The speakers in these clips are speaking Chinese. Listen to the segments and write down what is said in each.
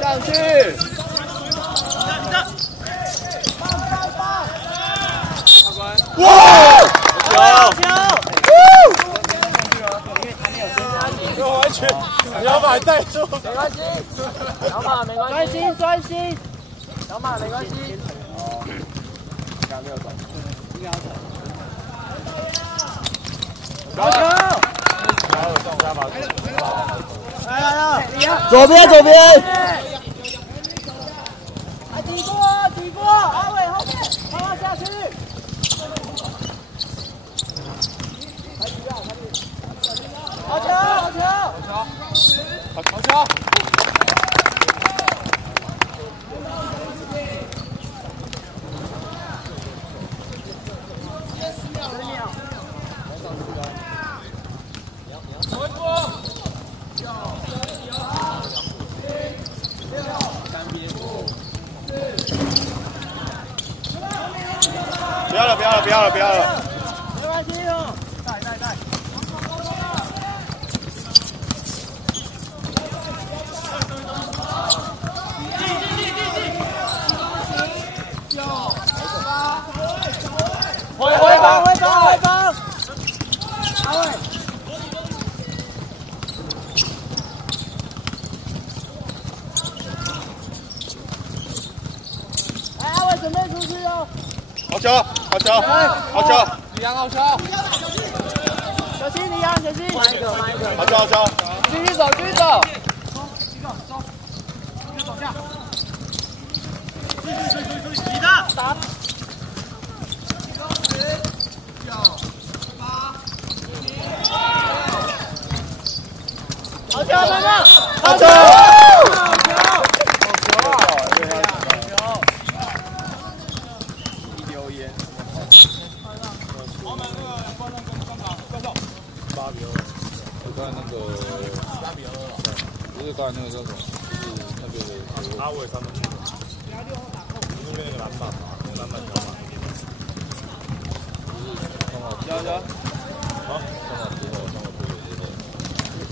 上去！哇！球！又回去，小马带住，没关系，小马没关系，专心，小马没关系。哦，刚刚没有走，应该要走。好球！然后送加把。来，左边。底部，阿伟后面，他下去。好球！不要了！没关系哦，带。回防！阿伟，阿伟准备出去哦。好球！李阳好球！小心！慢一个！好球！继续走！走下！你的打！好球！好球！一溜烟。8比2，我刚才那个3比2，不是刚才那个叫什么？是那个阿伟3分球，右边那个篮板嘛，篮板球嘛。加，好，上马之后，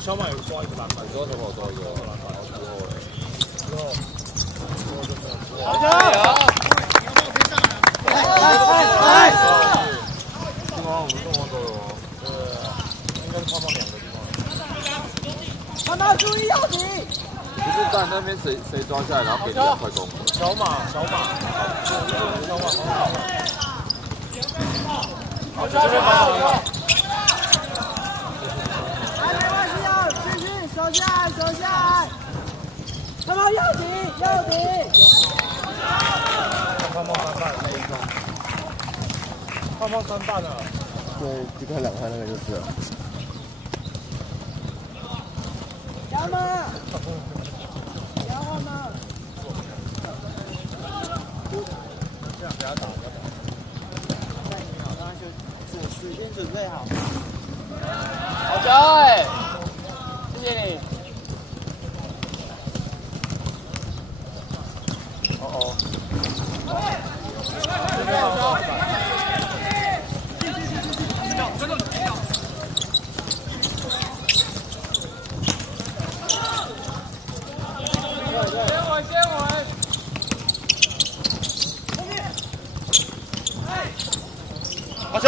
小马有抓一个篮板，小马有抓一个篮板，之后就没有。好球！来！地方我们动都有。应该是泡2个地方。妈妈注意要停！不是站那边谁抓下来，然后给人家快攻。小马。好，这边好。没关系哦，继续守下来。他们要停！泡3半那一种。泡3半了。对，就看2块那个就是了。加吗？这样给他打。时间准备好。好球！谢谢你。这边好球！先稳！好球！